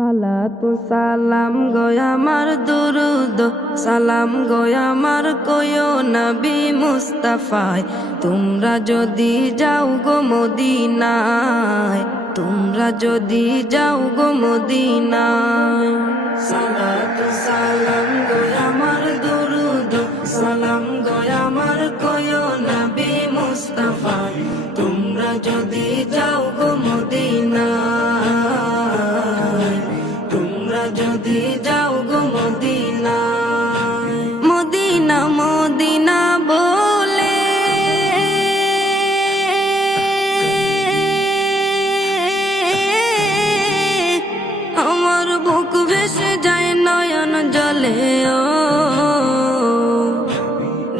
সালাতু সালাম গয় আমার দুরুদ সালাম গয় আমার কয়ো নবী মুস্তাফায় তোমরা যদি যাও গো মদিনায় তোমরা যদি যাও গো মদিনায় সালাতু সালাম গয় আমার দুরুদ সালাম গয় আমার কয়ো নবী মুস্তাফায় তোমরা যদি যাও গো মদিনায় তোমরা যদি যাও গো মদিনায় মদিনা মদিনা বলে আমার বুক ভেসে যায় নয়ন জলে ও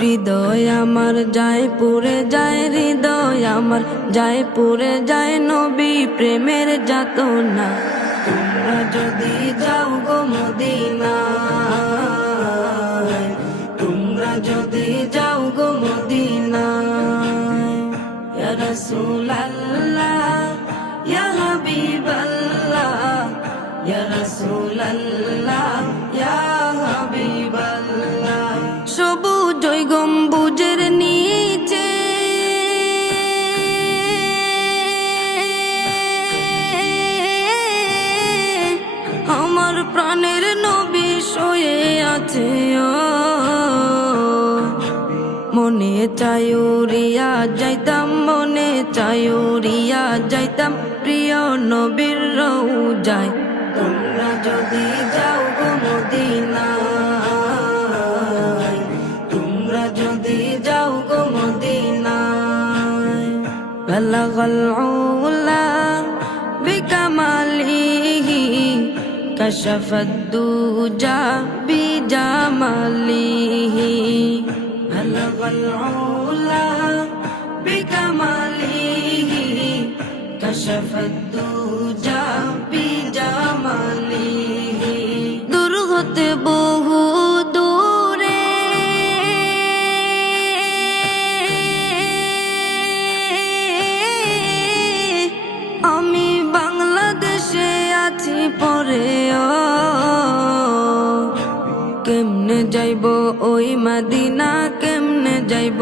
হৃদয় আমার যায় পুরে যায় হৃদয় আমার যায় পুরে যায় নবী প্রেমের যাতনা তোমরা যদি যাও গো মদিনায় তোমরা যদি যাও গো মদিনায় ইয়া রাসূলুল্লাহ ইয়া হাবিবাল্লাহ ইয়া রাসূলুল্লাহ ইয়া হাবিবাল্লাহ সবুজ গম্বুজের নিচে আমার প্রাণের নবী শুয়ে আছে মনে চায়ুরিয়া যাইতাম মনে চায়ুরিয়া যাইতাম প্রিয় নবীর রওজায় তোমরা যদি যাও গো মদিনায় তোমরা যদি যাও গো মদিনায় বালাগাল উলা বিকামালিহি কাশাফাদ দুজা বিজামালিহি বালাগাল উলা বিকামালিহি কাশাফাদ দুজা বিজামালিহি দূর হতে বহু দূরে আমি বাংলাদেশে আছি পরে কেমনে যাইব ওই মদিনা কেমনে যাইব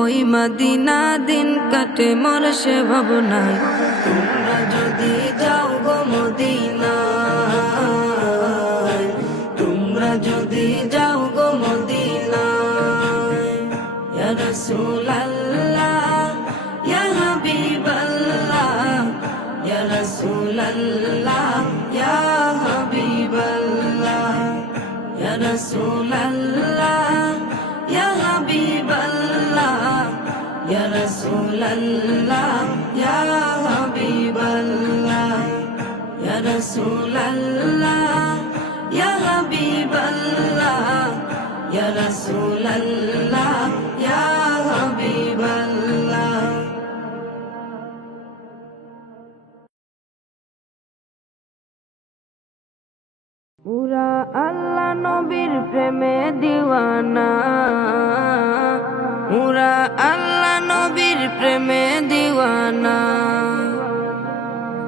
ওই মদিনা দিন কাটে মোর সে ভাবনায় তোমরা যদি যাও গো মদিনায় তোমরা যদি যাও গো মদিনায় ইয়া রাসূলুল্লাহ ইয়া হাবিবাল্লাহ ইয়া রাসূলুল্লাহ ইয়া হাবিবাল্লাহ ইয়া রাসূলুল্লাহ ইয়া হাবিবাল্লাহ ইয়া রাসূলুল্লাহ ইয়া হাবিবাল্লাহ ইয়া রাসূলুল্লাহ ইয়া হাবিবাল্লাহ ইয়া রাসূলুল্লাহ ইয়া হাবিবাল্লাহ পুরা আল্লাহ নবীর প্রেমে দিওয়ানা পুরা আল্লাহ নবীর প্রেমে দিওয়ানা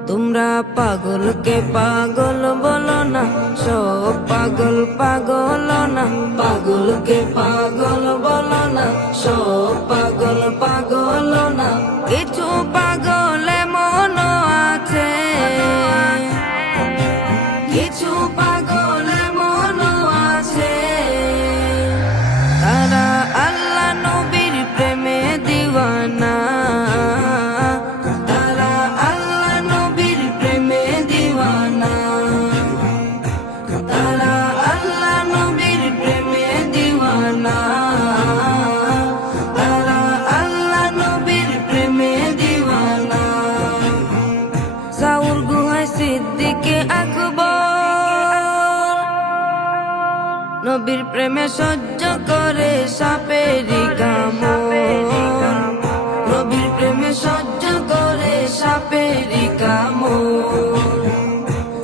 তোমরা পাগলকে পাগল বলো না সব পাগল পাগল না পাগলকে পাগল বলো না সব পাগল পাগল না কিছু পাগল মন আছে কিছু পাগল মন আছে তারা আল্লাহ নবীর প্রেমে দিওয়ানা তারা আল্লাহ নবীর প্রেমে দিওয়ানা তারা আল্লাহ নবীর প্রেমে দিওয়ানা তারা আল্লাহ নবীর প্রেমে দিওয়ানা সাউর গুহায় সিদ্দিকে আকবর নবীর প্রেমে সহ্য করে সাপেরি কামড় নবীর প্রেমে সহ্য করে সাপেরি কামড়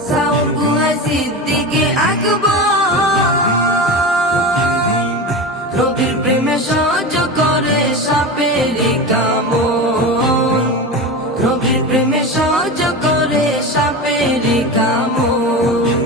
সাউর গুহায় সিদ্দিকে আকবর নবীর প্রেমে সহ্য করে সাপেরি কামড় নবীর প্রেমে সহ্য করে সাপেরি কামড়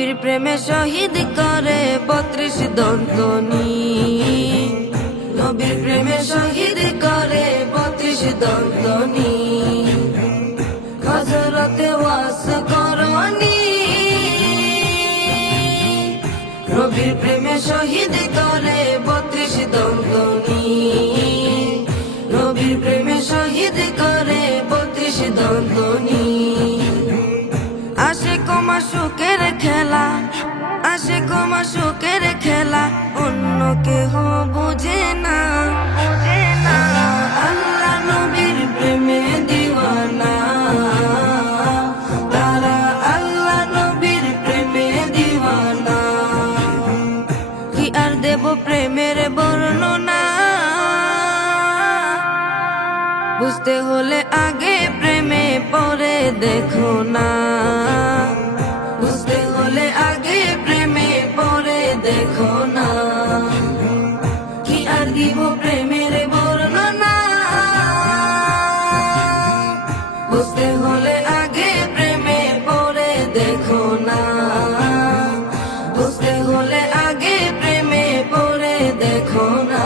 নবীর প্রেমে শহীদ করে 32 দন্তনি নবীর প্রেমে শহীদ করে 32 দন্তনি হযরতে ওয়াস করনি নবীর প্রেমে শহীদ করে 32 দন্তনি নবীর প্রেমে শহীদ করে 32 দন্তনি আশিক মাশুকের খেলা আশিক মাশুকের খেলা অন্য কেহ বুঝে না আল্লাহ নবীর প্রেমে দিওয়ানা তারা আল্লাহ নবীর প্রেমে দিওয়ানা কি আর দেব প্রেমের বর্ণনা বুঝতে হলে আগে প্রেমে পরে দেখো না বুঝতে হলে আগে প্রেমে পরে দেখো না কি আর দিব প্রেমের বর্ণনা বুঝতে হলে আগে প্রেমে পরে দেখো না বুঝতে হলে আগে প্রেমে পরে দেখো না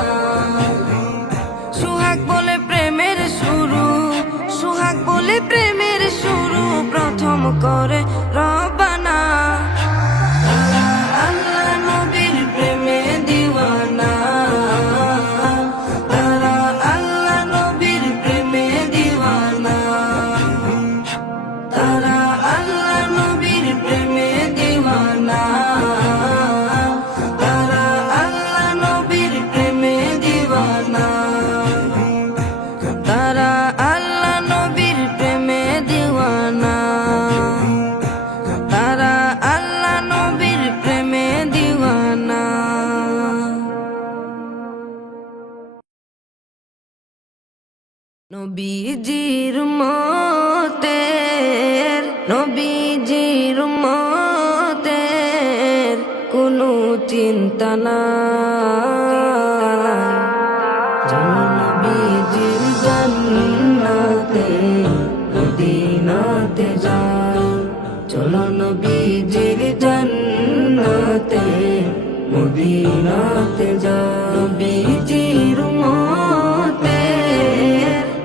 সুহাগ বলে প্রেমের শুরু সুহাগ বলে প্রেমের শুরু প্রথম করে রবানা আল্লাহ নবীর প্রেমে দিওয়ানা তারা আল্লাহ নবীর প্রেমে দিওয়ানা তারা আল্লাহ নবীর প্রেমে দিওয়ানা তারা আল্লাহ নবীর প্রেমে দিওয়ানা তারা আল্লাহ নবীর প্রেমে দিওয়ানা তারা আল্লাহ নবীর প্রেমে দিওয়ানা নবীজির মতের কোনো চিন্তা নাই নবীজির জান্নাতে মদিনাতে যাই চলো নবীজির জান্নাতে মদিনাতে যাই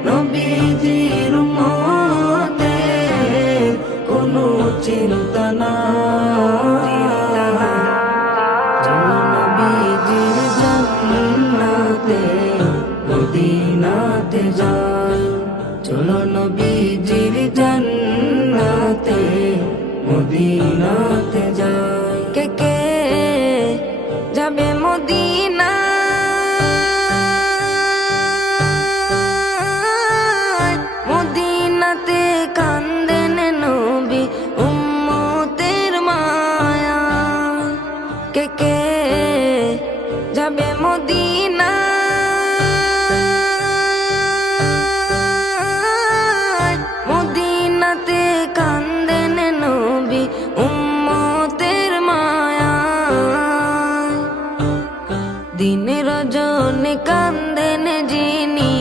নবীজির মতে কোনো চিন্তা নাই নবীজির জান্নাতে মদিনাতে যাই চলো নবীজির জান্নাতে মদিনাতে যাই কে কে যাবে মদিনা মদিনাতে কান্দেন নবী উম্মতের মায়া কে কে যাবে মদিনা মদিনাতে কান্দেন নবী উম্মতের মায়া দিন রজনী কান্দেন যিনি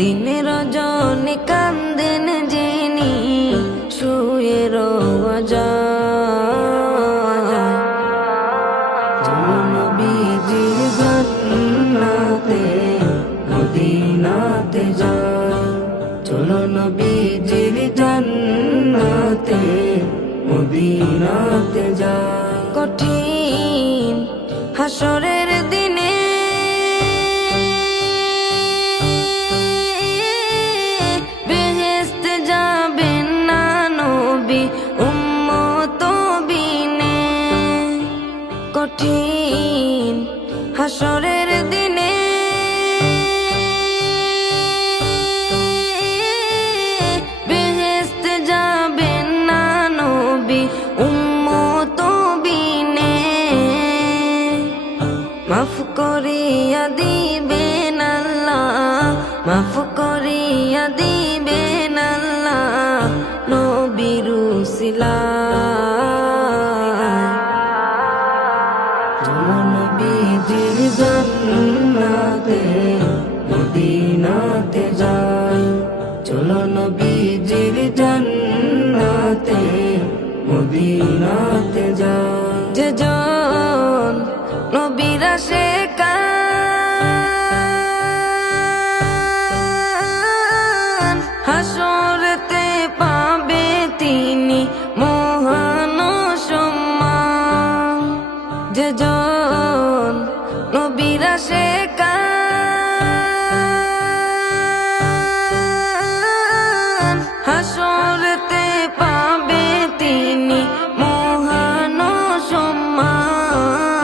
দিন রজনী কান্দেন যিনি শুয়ে রওয়া যায় নবীজির জান্নাতে মদিনাতে যাই চলো নবীজির জান্নাতে মদিনাতে যাই কঠিন হাসরের দিনে বেহেশতে যাবেন না নবী উম্মত বিনে কঠিন হাসরের দিনে বেহেশতে যাবেন না নবী উম্মত বিনে মাফ করিয়া দিবেন আল্লাহ মাফ করিয়া দিবেন আল্লাহ নবীর উসিলায় নবীজির জান্নাতে মদিনাতে যাই চলো নবীজির জান্নাতে মদিনাতে যায়। যে জন নবীর আশিকান হাসরেতে পাবে তিনি মহান সম্মান। যে জন নবীর আশিকান হাসরেতে পাবে তিনি মহান সম্মান।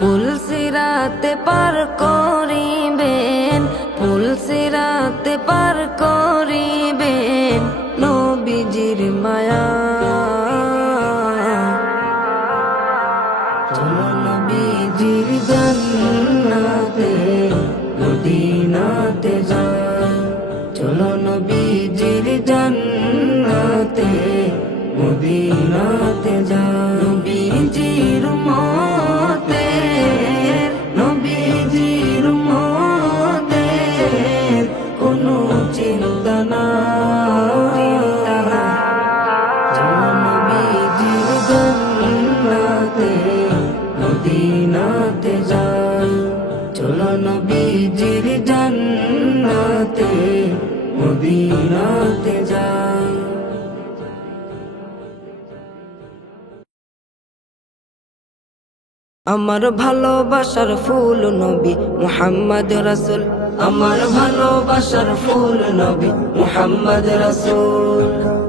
পুলসিরাতে পার করিবেন, পুলসিরাতে পার করিবেন নবীজির মায়া। চলো নবীজির জান্নাতে মদিনাতে যাই। চলো নবীজির জান্নাতে মদিনাতে যাই। নবীজির উম্মতের, নবীজির উম্মতের কোনো চিন্তা নাই। চলো নবীজির জান্নাতে মদিনাতে যাই। চলো নবীজির জান্নাতে মদিনাতে যাই। আমার ভালোবাসার ফুল নবী মুহাম্মদ রাসূল, আমার ভালোবাসার ফুল নবী মুহাম্মদ রাসূল।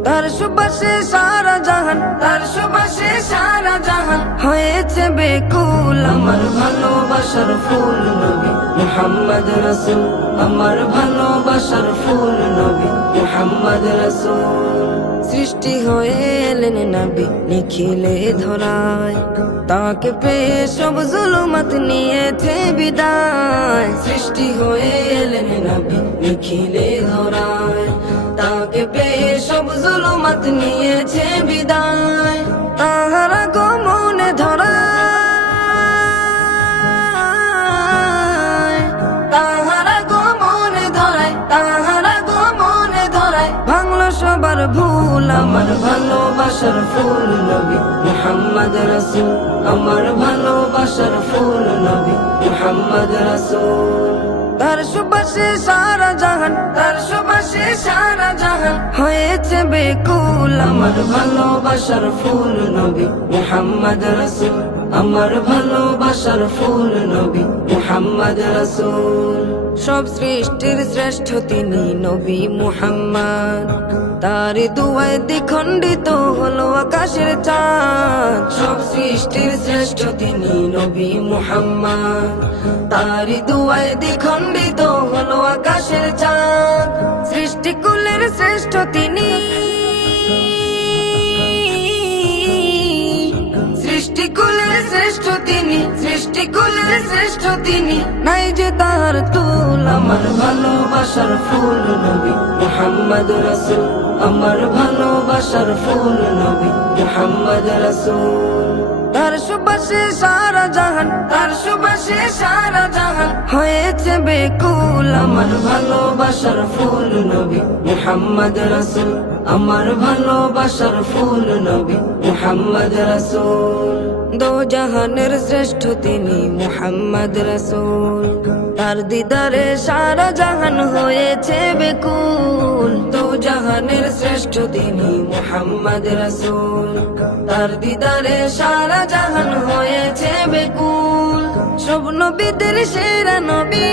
তার সুবাসে সারা জাহান, তার সুবাসে সারা জাহান হয়েছে বেকুল। আমার ভালোবাসার ফুল নবী মুহাম্মদ রাসূল, আমার ভালোবাসার ফুল নবী মুহাম্মদ রাসূল। সৃষ্টি হয়ে এলেন নবী নিখিলে ধরায়, তাকে পেয়ে সব জুলুমাত নিয়েছে বিদায়। সৃষ্টি হয়ে এলেন নবী নিখিলে ধরায়, তাকে পেয়ে সব জুলুমাত নিয়েছে বিদায়। তাহারা গমনে ধরায়, তাহারা গমনে ধরায়, তাহারা গমনে ধরায় ভাঙলো সবার ভুল। আমার ভালোবাসার ফুল নবী মুহাম্মদ রাসূল, আমার ভালোবাসার ফুল নবী মুহাম্মদ রাসূল। তার সুবাসে সারা জাহান, তার সুবাসে সারা জাহান হয়েছে বেকুল। আমার ভালোবাসার ফুল নবী মুহাম্মদ রাসূল, আমার ভালোবাসার ফুল নবী মুহাম্মদ রাসূল। সব সৃষ্টির শ্রেষ্ঠ তিনি নবী মুহাম্মদ, তার দুয়ায় দ্বিখণ্ডিত হলো আকাশের চাঁদ। সব সৃষ্টির শ্রেষ্ঠ তিনি নবী মুহাম্মদ, তার দুয়ায় দ্বিখণ্ডিত হলো আকাশের চাঁদ। সৃষ্টিকুলের শ্রেষ্ঠ তিনি, সৃষ্টিকুলের শ্রেষ্ঠ তিনি, সৃষ্টিকুলের শ্রেষ্ঠ তিনি নাই যে তার তুল। আমার ভালোবাসার ফুল নবী মুহাম্মদ রাসূল, আমার ভালোবাসার ফুল নবী মুহাম্মদ রাসূল। তার সুবাসে সারা জাহান, তার সুবাসে সারা জাহান হয়েছে বেকুল। আমার ভালোবাসার ফুল নবী মুহাম্মদ রাসূল, আমার ভালোবাসার ফুল নবী মুহাম্মদ রাসূল। দো জাহানের শ্রেষ্ঠ তিনি মুহাম্মদ রাসূল, তার দিদারে সারা জাহান হয়েছে বেকুল। দো জাহানের শ্রেষ্ঠ তিনি মুহাম্মদ রাসূল, তার দিদারে সারা জাহান হয়েছে বেকুল। সব নবীদের সেরা নবী,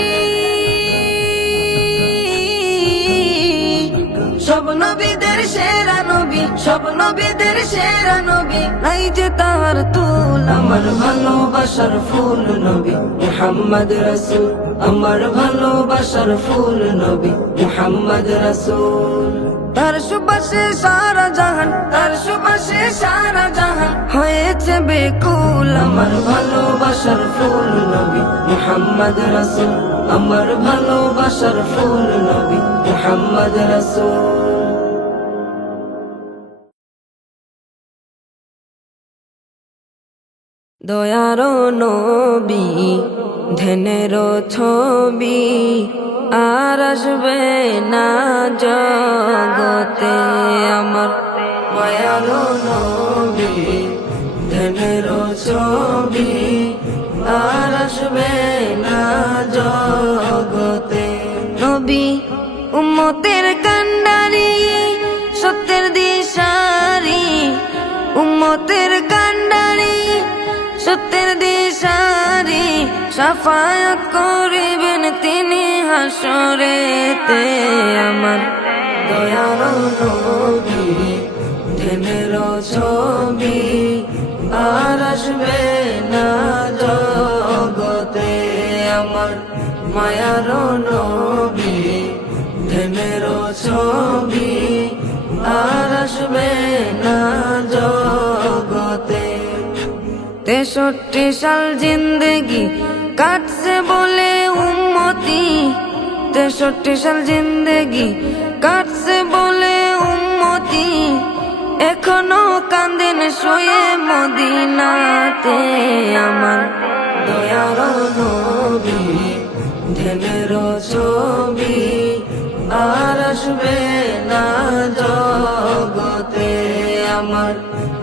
সব নবীদের সেরা নবী, সব নবীদের সেরা নবী নাই যে তার তুল। আমার ভালোবাসার ফুল নবী মুহাম্মদ রাসূল, আমার ভালোবাসার ফুল নবী মুহাম্মদ রাসূল। তার সুবাসে সারা জাহান, তার সুবাসে সারা জাহান হয়েছে বেকুল। আমার ভালোবাসার ফুল নবী মুহাম্মদ রাসূল, আমার ভালোবাসার ফুল নবী মুহাম্মদ রাসূল। দয়ার নবী ধ্যানের ছবি আর আসবে না জগতে। আমার মায়ারো নবী ধ্যানের ছবি আর আসবে না জগতে। নবী উম্মতের কান্ডারি সত্যের দিশারি, উম্মতের কান্ডারি সত্যের দিশারি, শাফায়াত করিবেন তিনি হাসরেতে। আমার দয়ার নবী ধ্যানের ছবি আর আসবে না জগতে। আমার মায়ার নবী ধ্যানের ছবি আর আসবে না জগতে। 63 সাল জিন্দেগি কাটছে বলে উম্মতি, 63 সাল জিন্দেগি কাটছে বলে উম্মতি, এখনো কান্দেন শুয়ে মদিনাতে। আমার দয়ার নবী ধ্যানের ছবি আর আসবে না জগতে। আমার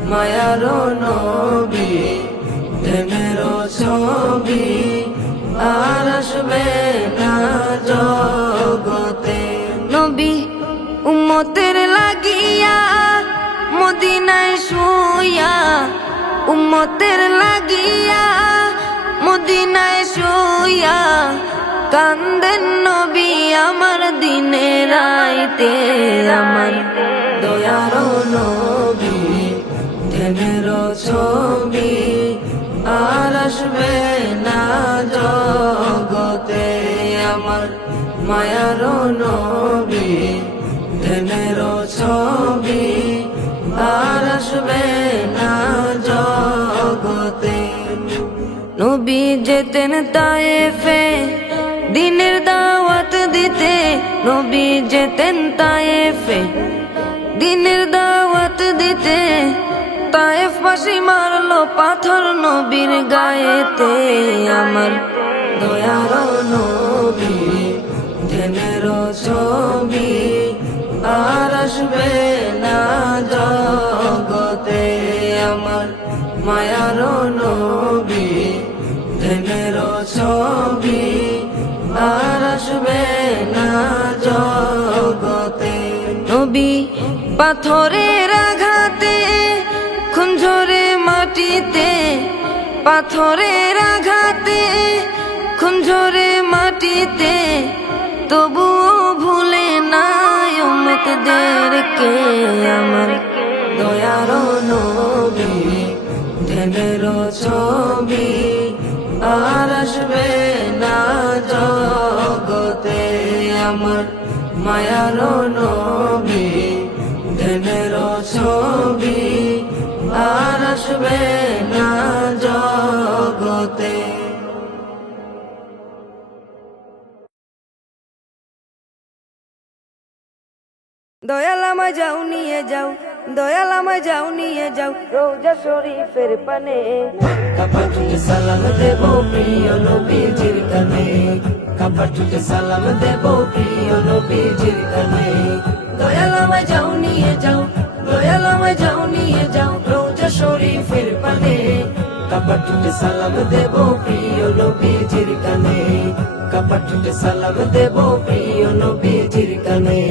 মায়ার নবী ধ্যানের ছবি আর আসবে না জগতে। নবী উম্মতের লাগিয়া মদিনায় শুইয়া, উম্মতের লাগিয়া মদিনায় শুইয়া, কান্দেন নবী আমার দিনে রাইতে। আমার দয়ার নবী ধ্যানের ছবি আর আসবে না জগতে। আমার মায়ার নবী ধ্যানের ছবি আর আসবে না জগতে। নবী যেতেন তায়েফে দিনের দাওয়াত দিতে, নবী যেতেন তায়েফে দিনের দাওয়াত দিতে, তায়েফ বাসী মারলো পাথর নবীর গায়েতে। আমার দয়ার নবী ধ্যানের ছবি আর আসবে না জগতে। আমার মায়ার নবী ধ্যানের ছবি আর আসবে না জগতে। নবী পাথরের আঘাতে খুন ঝরে মাটিতে, পাথরের আঘাতে খুন ঝরে মাটিতে, তবুও ভুলে নাই উম্মতদেরকে। আমার দয়ার নবী ধ্যানের ছবি আর আসবে না জগতে। আমার মায়ার নবী ধ্যানের ছবি আর আসবে না জগতে। দয়াল আমায় যাও নিয়ে যাও, দয়াল আমায় যাও নিয়ে যাও রোজা শরীফের পানে। কাপাটুতে সালাম দেব প্রিয় নবীজির কানে, কাপাটুতে সালাম দেব প্রিয় নবীজির কানে। দয়াল আমায় যাও নিয়ে যাও, দয়াল আমায় যাও নিয়ে যাও রোজা শরীফের পানে। কাপাটুতে সালাম দেব প্রিয় নবীজির কানে, কাপাটুতে সালাম দেব প্রিয় নবীজির কানে।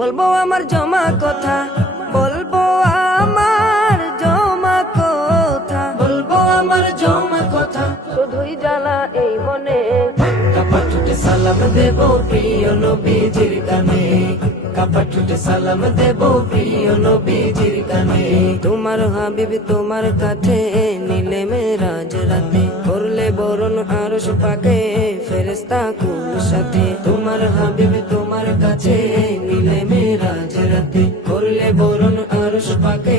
বলবো আমার জমা কথা, বলবো আমার জমা কথা, বলবো আমার জমা কথা, শুধুই জ্বালা এই মনে। কাপাটুতে সালাম দেব প্রিয় নবীজির কানে, কাপাটুতে সালাম দেব প্রিয় নবীজির কানে। তোমার হাবিব তোমার কাছে নিলে মেরাজ রাতে, করলে বরণ আরশ পাকে ফেরেশতা কুল সাথে। তোমার হাবিব তোমার কাছে নিলে মেরাজ রাতে, করলে বরণ আরশ পাকে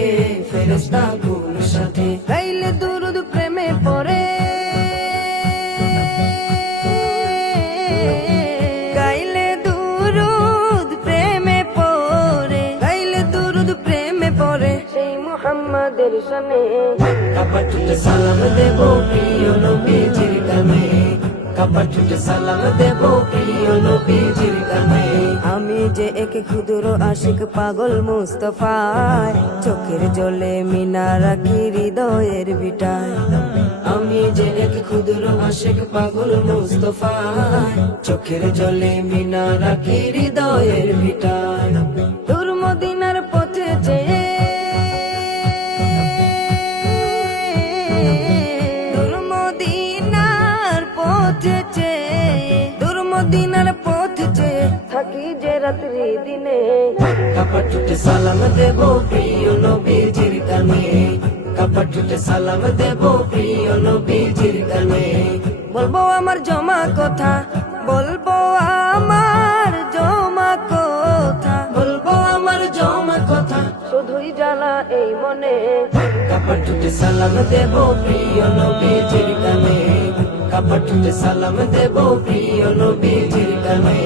ফেরেশতা কুল সাথে। গাইলে দুরুদ প্রেমে পড়ে, গাইলে দুরুদ প্রেমে পড়ে, গাইলে দুরুদ প্রেমে পড়ে সেই মুহাম্মাদের শানে। কাপাটুতে সালাম দেব প্রিয় নবীজির কানে, কাপাটুতে সালাম দেব প্রিয় নবীজির কানে। আমি আমি যে এক ক্ষুদ্র আশিক পাগল মুস্তফায়, চোখের জলে মিনা রাখি হৃদয়ের ভিটায়। আমি যে এক ক্ষুদ্র আশিক পাগল মুস্তফায়, চোখের জলে মিনা রাখি হৃদয়ের ভিটায়। দূর মদিনার পথে চেয়ে, দূর মদিনার পথে চেয়ে, দূর মদিনার পথে চেয়ে থাকি যে রাত্রি দিনে। কাপড়ে সালাম দেব প্রিয় নবীজির কানে, কাপড়ে সালাম দেব প্রিয় নবীজির কানে। বলবো আমার জমা কথা, বলবো আমার জমা কথা, বলবো আমার জমা কথা, শুধুই জ্বালা এই মনে। কাপড়ে সালাম দেব প্রিয় নবীজির কানে, কাপড়ে সালাম দেব প্রিয় নবীজির কানে।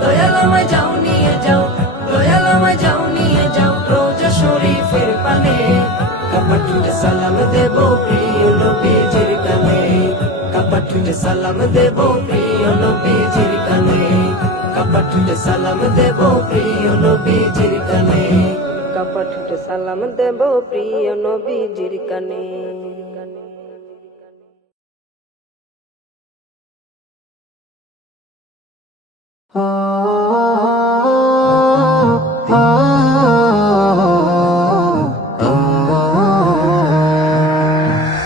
দয়াল আমায় যাও নিয়ে যাও, দয়াল আমায় যাও নিয়ে যাও রোজা শরীফের পানে। কাপড়ে সালাম দেব প্রিয় নবীজির কানে, কাপড়ে সালাম দেব প্রিয় নবীজির কানে, কাপড়ে সালাম দেব প্রিয় নবীজির কানে, কাপড়ে সালাম দেব প্রিয় নবীজির কানে।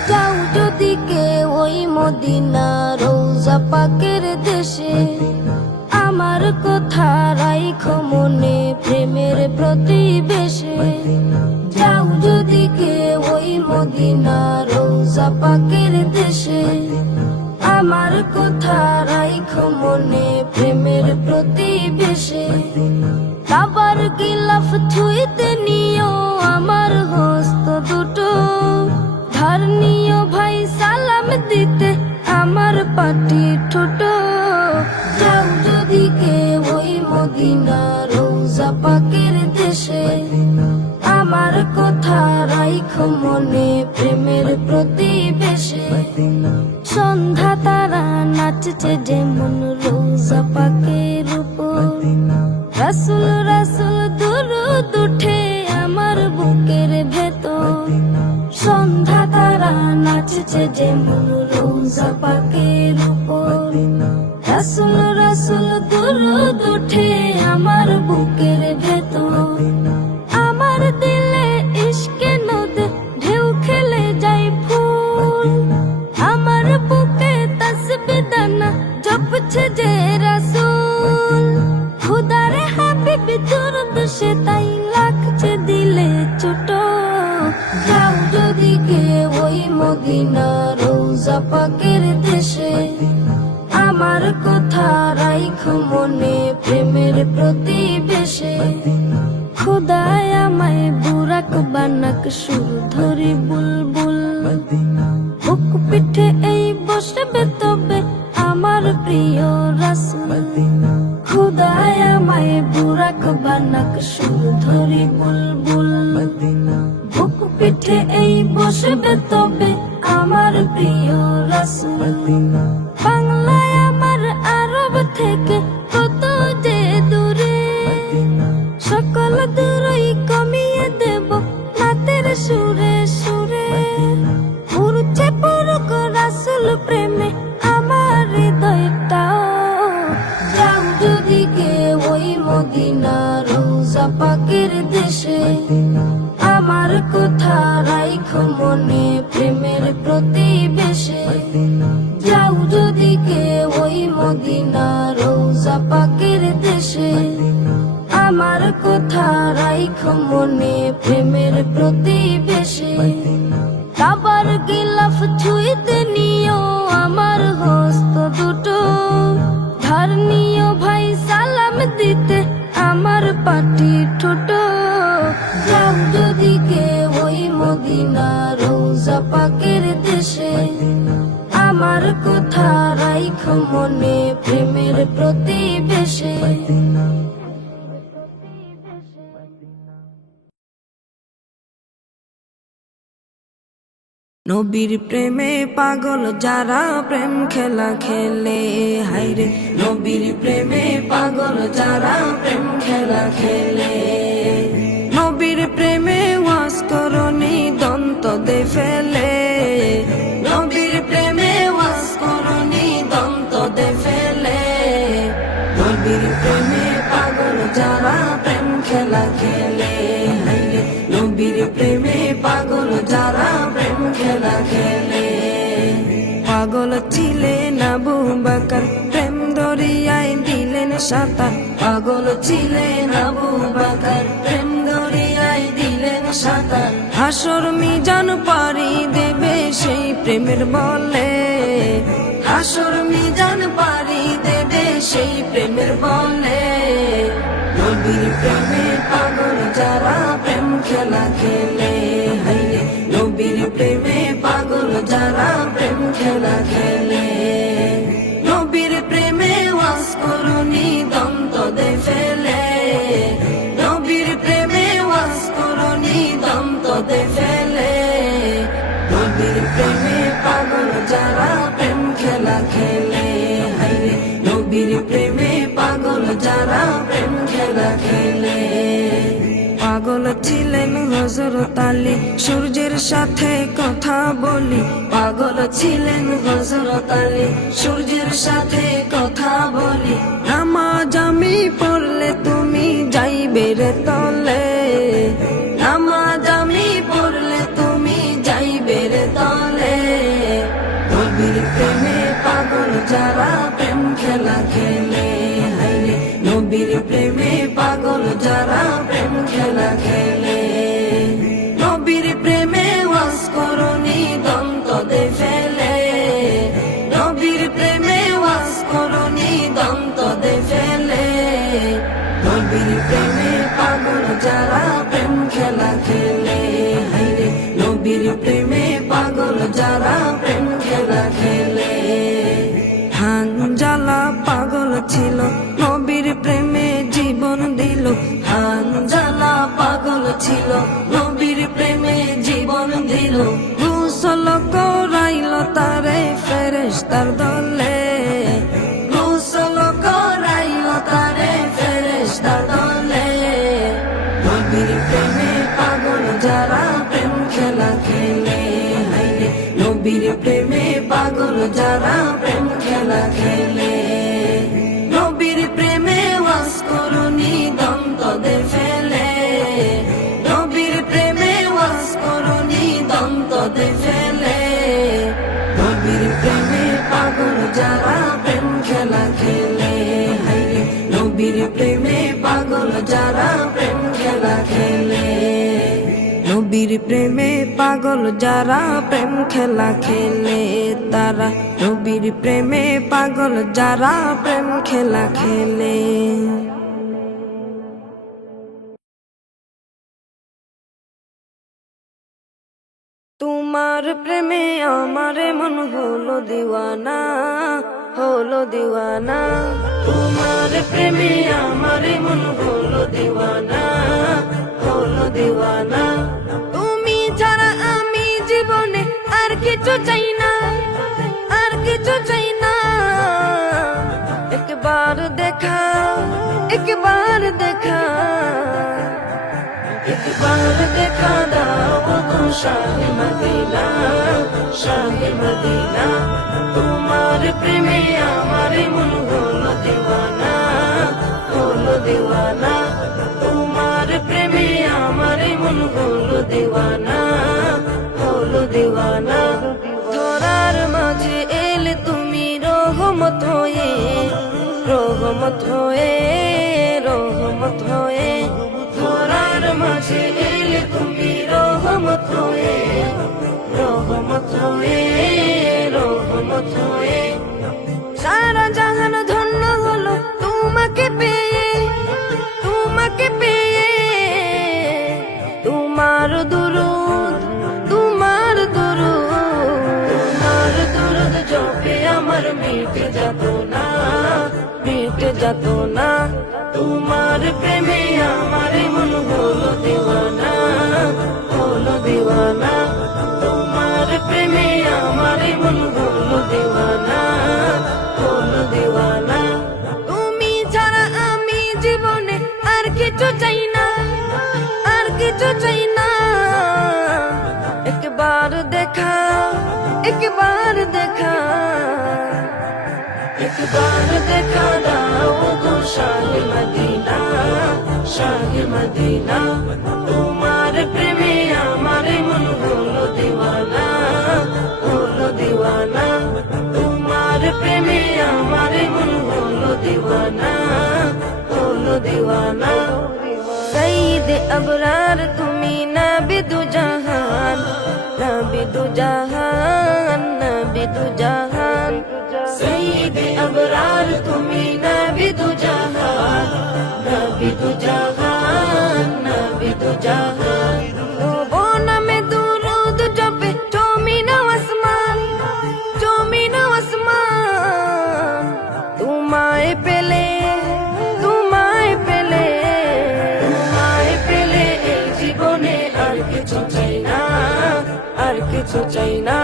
যাও যদি কে ওই মদিনা রোজা পাকের দেশে, আমার কথা রাইখো মনে প্রেমের প্রতিবেশে। যাও যদি কে ওই মদিনা রোজা পাকের দেশে, আমার কথা রাইখো মনে প্রেমের প্রতিবেশে। কাবার গিলাফ ছুঁইতে নিও আমার হস্ত দুটো, ধার নিও ভাই সালাম দিতে আমার পাটি ঠোঁটো। যাও যদি কে ওই মদিনা রোজা পাকের দেশে, আমার কথা রাইখো মনে প্রেমের প্রতিবেশে। সন্ধ্যা তারা নাচছে যেমন রোজা পাকের উপর, রাসূল রাসূল দুরূদ উঠে আমার বুকের ভেতর। সন্ধ্যা তারা নাচছে যেমন রোজা পাকের উপর, রাসূল রাসূল দুরূদ উঠে আমার বুকের ভেতর। আমার দিলে ইশকে নদে ঢেউ খেলে যায় ফুল, আমার বুকে তাসবিহ দানা জপছে যে রাসূল। খুদারে হাবিব দুরূদ সে তাই লাগছে দিলে ছোট। যাও যদি কে ওই মদিনা রোজা পাকের দেশে, আমার কথা রাইখো মনে প্রেমের প্রতিবেশে। খুদায় আমায় বুরাক বানাক সুর ধরি বুলবুল, বুক পিঠে এই বসবে তবে আমার প্রিয় রাসূল। খুদায় আমায় বুরাক বানাক সুর ধরি বুলবুল, বুক পিঠে এই বসবে তবে আমার প্রিয় রাসূল। বাংলায় আমার আরব থেকে কত যে দূরে, সকল দূরই কমিয়ে দেব নাতের সুরে সুরে। উড়ছে পরক রাসূল প্রেমে আমার হৃদয়টাও। যাও যদি কে ওই মদিনা রোজা পাকের দেশে, আমার কথা রাইখো মনে প্রেমের প্রতিবেশে। যাও যদি কে ওই মদিনা রোজা পাকের দেশে, আমার কথা রাইখো মনে প্রেমের প্রতিবেশে। কাবার গিলাফ ছুঁইতে নিও আমার হস্ত দুটো, ধার নিও ভাই সালাম দিতে আমার পাটি ঠোঁটো। যাও যদি কে ওই মদিনা রোজা পাকের দেশে, আমার কথা রাইখো মনে প্রেমের প্রতিবেশে। নবীর প্রেমে পাগল যারা প্রেম খেলা খেলে, হায়রে নবীর প্রেমে পাগল যারা প্রেম খেলা খেলে। নবীর প্রেমে ওয়াজ করনি দন্ত দে ফেলে, নবীর প্রেমে ওয়াজ করনি দন্ত দে ফেলে। নবীর প্রেমে পাগল যারা প্রেম খেলা খেলে, হায়রে নবীর প্রেমে পাগল যারা প্রেম খেলা খেলে। পাগল ছিলেন আবু বকর প্রেম দরিয়ায় দিলেন সাঁতার, পাগল ছিলেন আবু বকর প্রেম দরিয়ায় দিলেন সাঁতার। হাসর মিজান পারি দেবে সেই প্রেমের বলে, হাসর মিজান পারি দেবে সেই প্রেমের বলে। নবীর প্রেমে পাগল যারা প্রেম খেলা খেলে, হায়রে নবীর প্রেমে পাগল যারা প্রেম খেলা খেলে। নবীর প্রেমে ওয়াজ করনি দন্ত দে ফেলে, নবীর প্রেমে ওয়াজ করনি দন্ত দে ফেলে। নবীর প্রেমে পাগল যারা প্রেম খেলা খেলে, হায়রে নবীর প্রেমে পাগল যারা প্রেম খেলা খেলে। পাগল ছিলেন হযরত আলী সূর্যের সাথে কথা বলি, পাগল ছিলেন হযরত আলী সূর্যের সাথে কথা বলি। নামাজ আমি পড়লে তুমি যাইবে রে তলে, নামাজ আমি পড়লে তুমি যাইবে রে তলে। নবীর প্রেমে পাগল যারা প্রেম খেলা খেলে, হায়রে নবীর প্রেমে পাগল যারা প্রেম খেলা খেলে। নবীর প্রেমে ওয়াজ করনি দন্ত দে ফেলে, নবীর প্রেমে ওয়াজ করনি দন্ত দে ফেলে। নবীর প্রেমে পাগল যারা প্রেম খেলা খেলে, হায়রে নবীর প্রেমে পাগল যারা প্রেম খেলা খেলে। হানজালা পাগল ছিল নবীর প্রেমে জীবন দিল, হানজালা পাগল ছিল নবীর প্রেমে জীবন দিল। গোসল করাইল তারে ফেরেশতার দলে, গোসল করাইল তারে ফেরেশতার দলে। নবীর প্রেমে পাগল যারা প্রেম খেলা খেলে, হায়রে নবীর প্রেমে পাগল যারা প্রেম খেলা খেলে। নবীর প্রেমে ওয়াজ করনি দন্ত দে ফেলে, নবীর প্রেমে ওয়াজ করনি দন্ত দে ফেলে। নবীর প্রেমে পাগল যারা প্রেম খেলা খেলে, হায়রে নবীর প্রেমে পাগল যারা প্রেম খেলা খেলে। নবীর প্রেমে পাগল যারা প্রেম খেলা খেলে, তারা নবীর প্রেমে পাগল যারা প্রেম খেলা খেলে। তোমার প্রেমে আমার মন হলো দিওয়ানা, হলো দিওয়ানা। তোমার প্রেমে আমার মন হলো দিওয়ানা, হলো দিওয়ানা। তুমি ছাড়া আমি জীবনে আর কিছু চাই না, আর কিছু চাই না। একবার দেখা, একবার দেখা, একবার দেখা দাও গো শাহে মদিনা, শাহে মদিনা। তোমার প্রেমে আমার মন হলো দিওয়ানা, হলো দিওয়ানা। তোমার প্রেমে আমার মন হলো দিওয়ানা, হলো দিওয়ানা। ধরার মাঝে এলে তুমি রহমত হয়ে, রহমত হয়ে, রহমত হয়ে। ধরার মাঝে এলে তুমি রহমত হয়ে, রহমত হয়ে, রহমত হয়ে। সারা জাহান ধন্য হলো তোমাকে পেয়ে, তোমাকে পেয়ে। তোমার দুরুদ, তোমার দুরুদ, তোমার দুরুদ জপে আমার মিটে যেত না, মিটে যেত না। তোমার প্রেমে আমার মন হলো দিওয়ানা, হলো দিওয়ানা। তোমার প্রেমে কিছু চাই না, আর কিছু চাই না। একবার দেখা, একবার দেখা, একবার দেখা দাও গো শাহে মদিনা, শাহে মদিনা। তোমার প্রেমে আমার মন হলো দিওয়ানা, হলো দিওয়ানা। তোমার প্রেমে আমার মন হলো দিওয়ানা, হলো দিওয়ানা। সঈদ আবরার তুমি নবী দু জাহান, নবী দু জাহান, নবী দু জাহান। সঈদ আবরার তুমি নবী দু জাহান, নবী দু জাহান, নবী দু জাহান। ও নামে দুরূদ জপে জমিন ও আসমান, জমিন ও আসমান। তোমায় পেলে, তোমায় পেলে, তোমায় পেলে এই জীবনে আর কিছু চাই না, আর কিছু চাই না।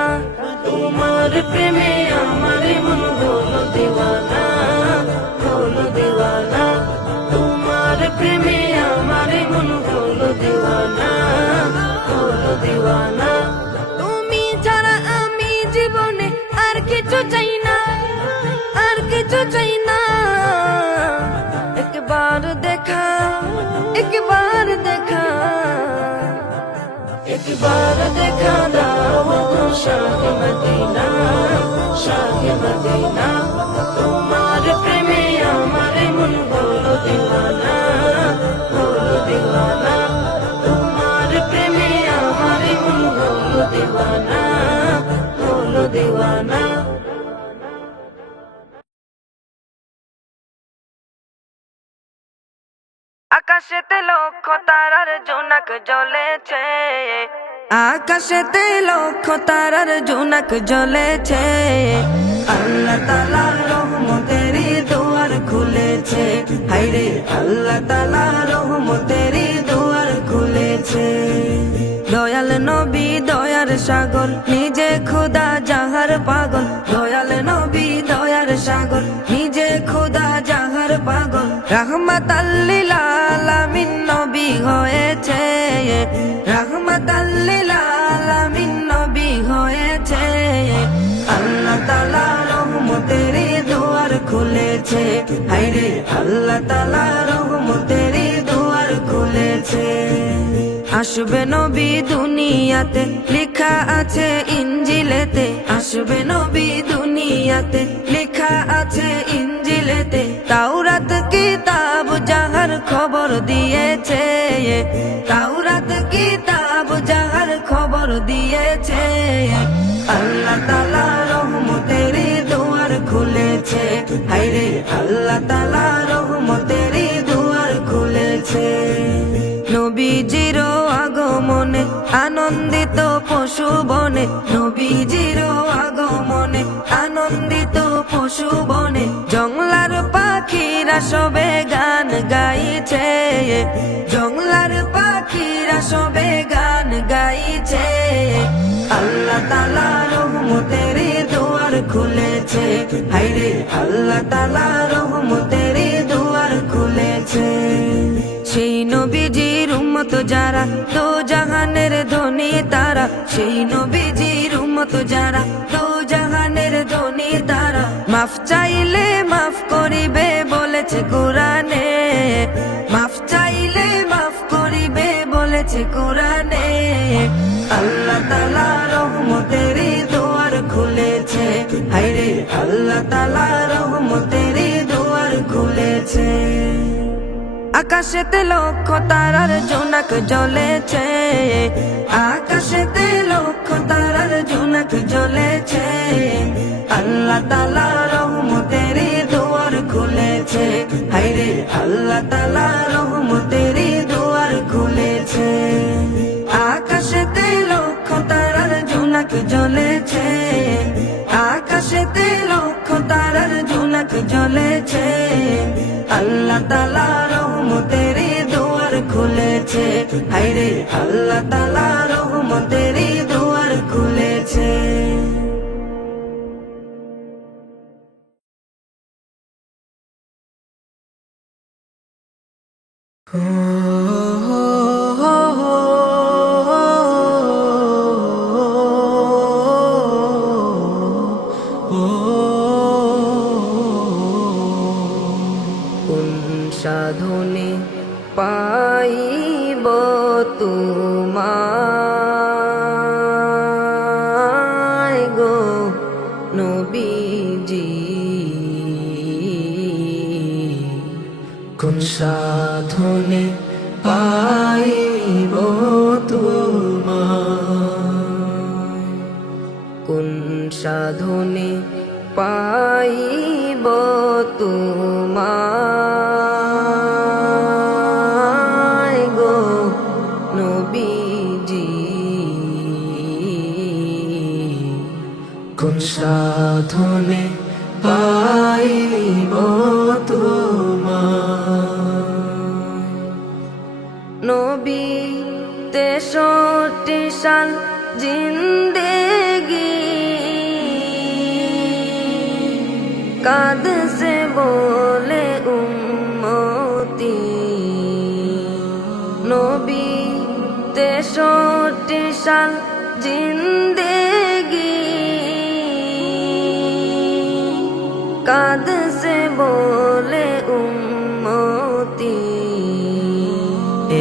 তোমার প্রেমে আমার মন হলো দিওয়ানা, হলো দিওয়ানা। তোমার প্রেমে আমার মন হলো দিওয়ানা, হলো দিওয়ানা। তুমি ছাড়া আমি জীবনে আর কিছু চাই না, আর কিছু চাই না। একবার দেখা, একবার দেখা, একবার দেখা দাও গো শাহে মদিনা, শাহে মদিনা। তোমার প্রেমে আমার মন হলো দিওয়ানা, হলো দিওয়ানা। তোমার প্রেমে আমার মন হলো দিওয়ানা, হলো দিওয়ানা। আকাশেতে লক্ষ তারার জোনাক জ্বলেছে, আকাশেতে লক্ষ তারার জোনাক জ্বলেছে। আল্লাহ তাআলা রহমতেরই দুয়ার খুলেছে, হায়রে আল্লাহ তাআলা রহমতেরই দুয়ার খুলেছে। দয়াল নবী দয়ার সাগর, নিজে খোদা যাহার পাগল। দয়াল নবী দয়ার সাগর, নিজে খোদা যাহার পাগল। রাহমাতাল লিল আলামিন নবী হয়েছে, রাহমাতাল লিল আলামিন নবী হয়েছে। আল্লাহ তাআলা রহমতেরই দুয়ার খুলেছে, হায়রে আল্লাহ তাআলা রহমতেরই দুয়ার খুলেছে। আসবে নবী দুনিয়াতে, লেখা আছে ইনজিলেতে। আসবে নবী দুনিয়াতে, লেখা আছে ইনজিলেতে। তাওরাত কিতাব যাহার খবর দিয়েছে, তাওরাত কিতাব যাহার খবর দিয়েছে। আল্লাহ তাআলা রহমতেরই দুয়ার খুলেছে, হায়রে আল্লাহ তাআলা রহমতেরই দুয়ার খুলেছে। নবীজির আগমনে আনন্দিত পশু বনে, নবীজির আগমনে আনন্দিত পশু বনে। জংলার পাখিরা সবে গান গাইছে, জংলার পাখিরা সবে গান গাইছে। আল্লাহ তাআলা রহমতেরই দুয়ার খুলেছে, হায়রে আল্লাহ তাআলা রহমতেরই দুয়ার খুলেছে। সেই নবীজির উম্মত যারা, দো জাহানের ধনী তারা। সেই নবীজির উম্মত যারা, দো জাহানের ধনী তারা। মাফ চাইলে মাফ করিবে বলেছে কোরআনে, মাফ চাইলে মাফ করিবে বলেছে কোরআনে। আল্লাহ তাআলা রহমতেরই দুয়ার খুলেছে, হায়রে আল্লাহ তাআলা রহমতেরই দুয়ার খুলেছে। আকাশেতে লক্ষ তারার জোনাক জ্বলেছে, আকাশেতে লক্ষ তারার জোনাক জ্বলেছে। আল্লাহ তাআলা রহমতেরই দুয়ার খুলেছে, হায়রে আল্লাহ তাআলা রহমতেরই দুয়ার খুলেছে। আকাশেতে লক্ষ তারার জোনাক জ্বলেছে, আকাশেতে লক্ষ তারার জোনাক জ্বলেছে। আল্লাহ তাআলা রহমতেরই দুয়ার খুলেছে, হায়রে আল্লাহ তাআলা রহমতেরই দুয়ার খুলেছে। কোন সাধনে পাইব তোমায় গো নবীজি, কোন সাধনে পাইব তোমায়, কোন সাধনে পাইব তোমায় গো নবীজি, কোন সাধনে পাইব তোমায়। নবী 63 সাল জিন্দেগি কাঁদছে বলে উম্মতি, নবী 63 সাল জিন্দেগি কাঁদছে বলে উম্মতি,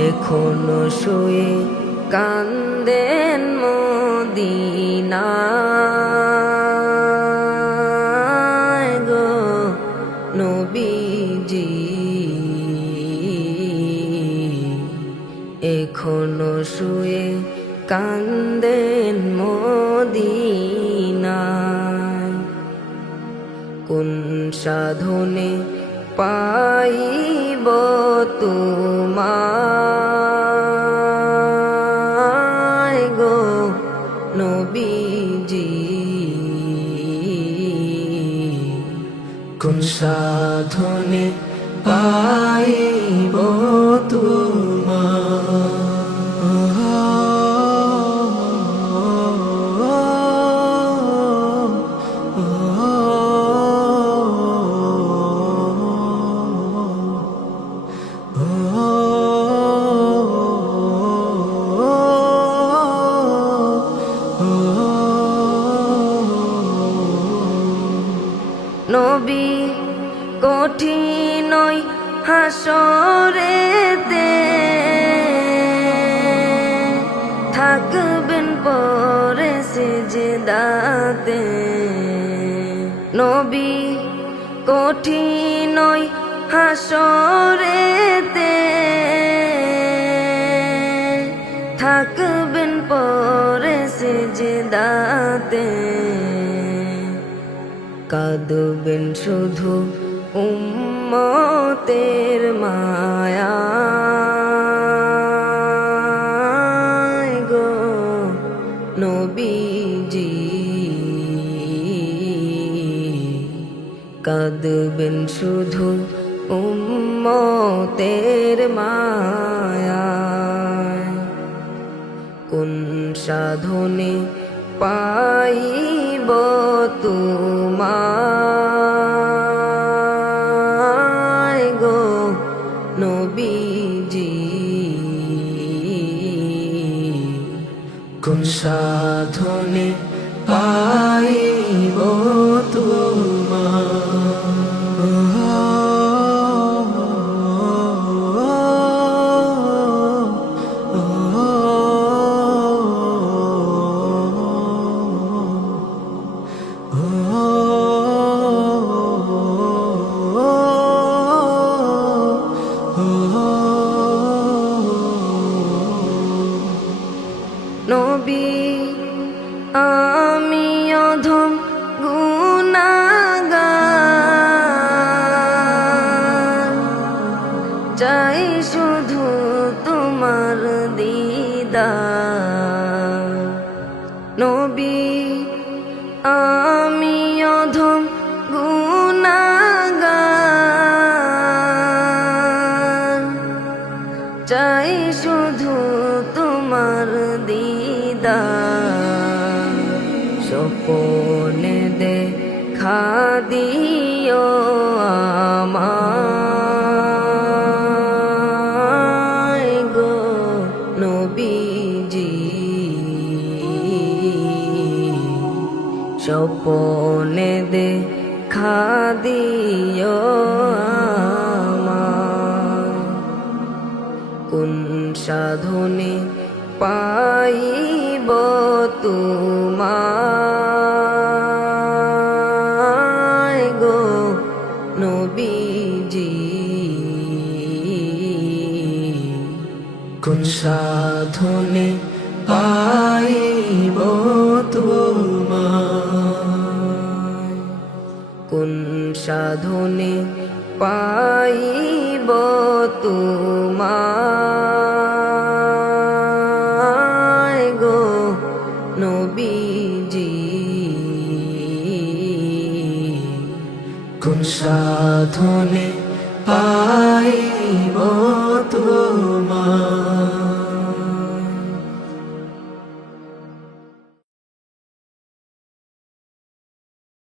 এখনো শুয়ে কান্দেন মদিনায় গো নবীজি, এখনো শুয়ে কান্দেন মদিনায়। কোন সাধনে পাইব তোমায় গো নবীজি, কোন সাধনে পাইব নবী কঠিন হাসরেতে থাকবেন পরে সিজদাতে, নবী কঠিন হাসরেতে থাকবেন পরে সিজদাতে, কাঁদবেন শুধু উম্মতের মায়ায় গো নবীজি, কাঁদবেন শুধু উম্মতের মায়ায়। কোন সাধনে পাইব তোমায় গো নবীজি, কোন সাধনে পাইব নবী আমি অধম গুনাহগার, চাই শুধু তোমার দিদার, নবী আমি অধম গুনাহগার, চাই শুধু তোমার দিদার, স্বপ্নে দেখা দিও আমায় দেখা দিও আমায়। কোন সাধনে পাইব তোমায় গো নবীজি। কোন সাধনে পাইব তোমায়, কোন সাধনে পাইব তোমায় গো নবীজি। কোন সাধনে পাইব তোমায়।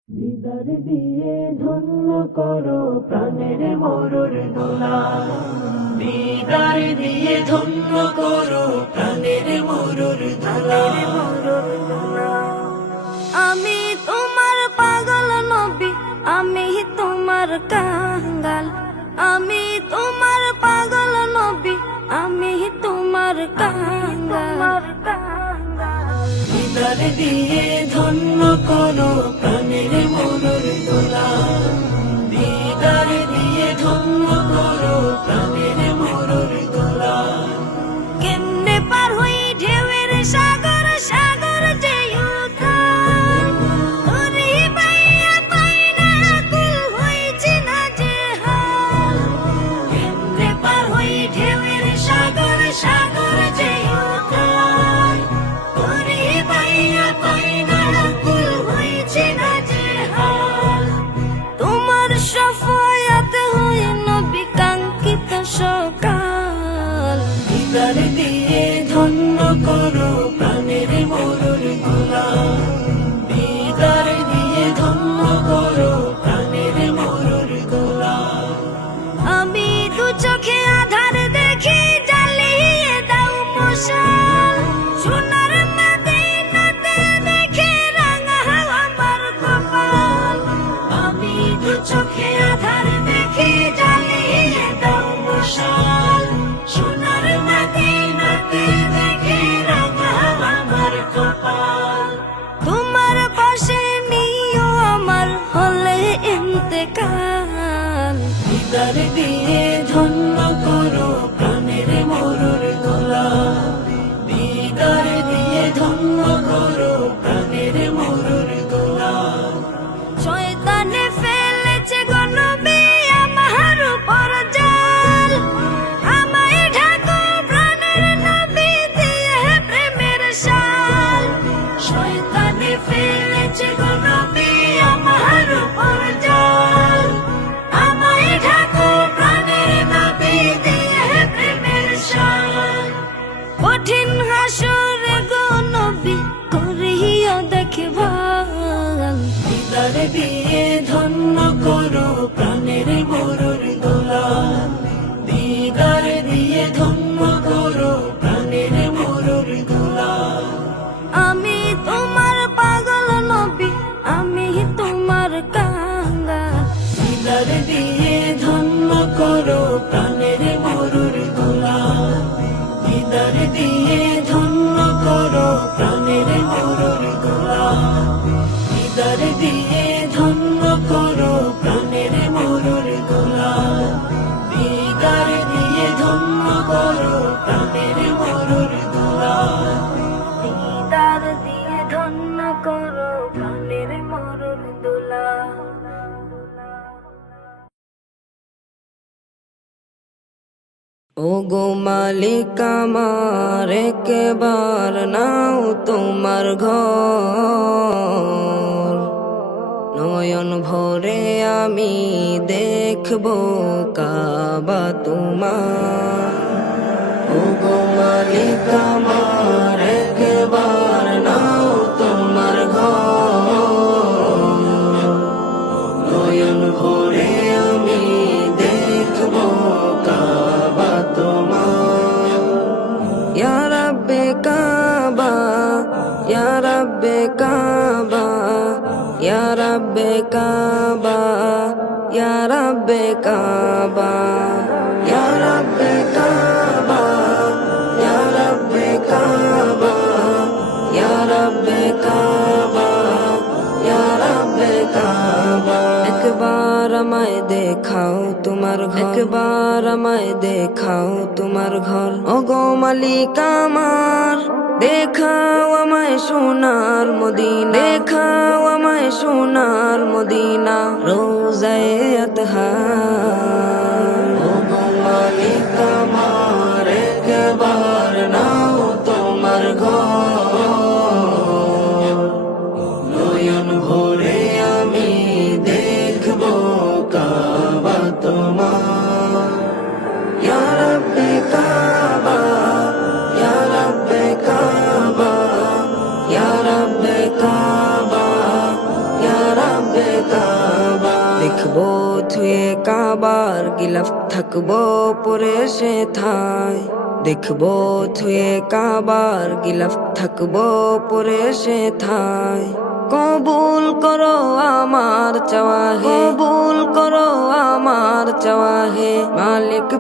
দিদার দিয়ে ধন্য করো প্রাণের মরুর দোলা, দিদার দিয়ে ধন্য করো প্রাণের মরুর দোলা। আমি তোমার পাগল নবী, আমি তোমার কাঙ্গাল। আমি তোমার পাগল নবী, আমি তোমার কাঙ্গাল। দিদার দিয়ে ধন্য করো প্রাণের মরুর দোলা, দিদার দিয়ে ধন্য করো প্রাণের মরুর দোলা। কেমনে পার হই ঢেউয়ের সাগর, সাগর যে উথাল। তোরে পাইয়া পাই না কুল হইছে না যে হাল। কেমনে পার হই ঢেউয়ের সাগর, সাগর যে উথাল। তোরে পাইয়া পাই না কুল হইছে না যে হাল। তোমার সফায়াত হই নবী কাঙ্ক্ষিত সকাল। দিদার দিয়ে ধন্য করো প্রাণের মরুর দোলা, দিদার দিয়ে ধন্য করো প্রাণের মরুর দোলা। আমি দু চোখে আধার দেখি, জ্বালিয়ে দাও মশাল। সোনার মদিনাতে দেখে রাঙা আমার কপাল। আমি দু চোখে আধার দেখি, জ্বালিয়ে দাও মশাল। সোনার মদিনাতে দেখে রাঙা আমার কপাল। তোমার পাশে নিও আমার হলে ইন্তেকাল। দিদার দিয়ে ধন্য করো প্রাণের মরুর দোলা, দিদার দিয়ে ধন্য করো প্রাণের মরুর দোলা। শয়তানে ফেলেছে গো নবী আমার উপর জাল। আমায় ঢাকো প্রাণের নবী দিয়ে প্রেমের শাল। শয়তানে ফেলেছে গো নবী আমার উপর জাল। আমায় ঢাকো প্রাণের নবী দিয়ে প্রেমের শাল। কঠিন হাসরে গো নবী করিও দেখভাল। দিদার দিয়ে ধন্য করো প্রাণের মরুর দোলা, দিদার দিয়ে ধন্য করো প্রাণের মরুর দোলা। আমি তোমার পাগল নবী, আমি তোমার কাঙ্গাল। দিদার দিয়ে ধন্য করো প্রাণের মরুর দোলা, দিদার দিয়ে ধন্য করো প্রাণের মরুর দোলা। দিদার দিয়ে ধন্য করো প্রাণের মরুর দোলা, দিদার দিয়ে ধন্য করো প্রাণের মরুর দোলা। দিদার দিয়ে ধন্য করো প্রাণের মরুর দোলা। ও গো মালিক আমার একবার নাও তোমার ঘর। নয়ন ভরে আমি দেখব কাবা তোমার। ও গো মালিক আমার একবার নাও তোমার ঘর। নয়ন ভরে আমি দেখব কাবা তোমার। ইয়া রাব্বে কাবা, ইয়া রাব্বে কাবা, ইয়া রাব্বে কাবা ইয়া রাব্বে কাবা ইয়া রাব্বে কাবা ইয়া রাব্বে কাবা ইয়া রাব্বে কাবা ইয়া রাব্বে কাবা একবার আমায় দেখাও তোমার ঘর একবার আমায় দেখাও তোমার ঘর ওগো মালিক আমার দেখাও আমায় সোনার মদিনা দেখাও আমায় সোনার মদিনা রোজায়ে আতহার ওগো মালিক আমার একবার নাও তোমার ঘর নয়ন ভরে আমি দেখব কাবা তোমার ইয়া রাব্বে কাবা ইয়া রাব্বে কাবা ইয়া রাব্বে কাবা ইয়া রাব্বে কাবা দেখবো থুয়ে কাবার গিলাফ থাকবো পরে সে থায় দেখবো থুয়ে কাবার গিলাফ থাকবো পরে সে থায় কবুল করো আমার চাওয়া হে কবুল করো আমার চাওয়া হে মালিক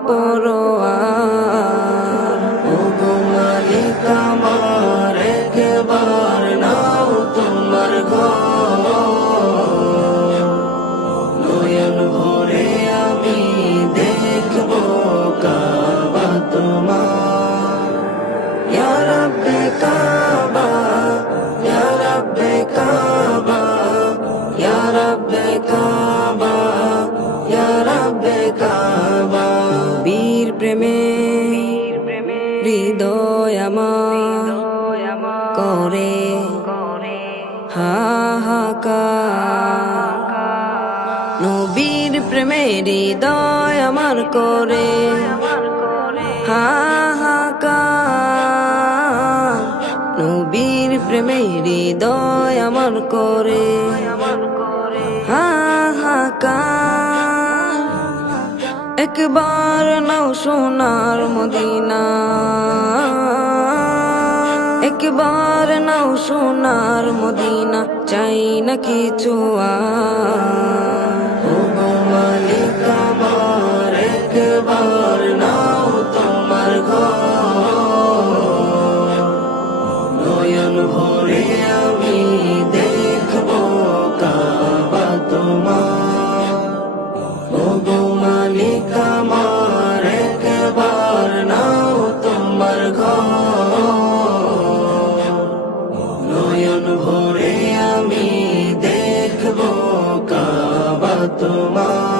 পরোয়ার ওগো মালিক আমার একবার নাও তোমার ঘর নয়ন ভরে আমি দেখব কাবা তোমার ইয়া রাব্বে কাবা ইয়া রাব্বে কাবা ইয়া রাব্বে কাবা ইয়া রাব্বে কাবা বীর প্রেমে হৃদয় আমার করে হাহাকার নবীর প্রেমে হৃদয় আমার করে হাহাকার নবীর প্রেমে হৃদয় আমার করে হাহাকার একবার নাও সোনার মদিনা একবার নাও সোনার মদিনা চাই না কিছু আর ওগো মালিক আমার একবার নাও তোমার ঘর নয়ন ভরে আমি দেখব কাবা তোমার ওগো মালিক আমার একবার নাও তোমার ঘর নয়ন ভরে আমি দেখব কাবা তোমার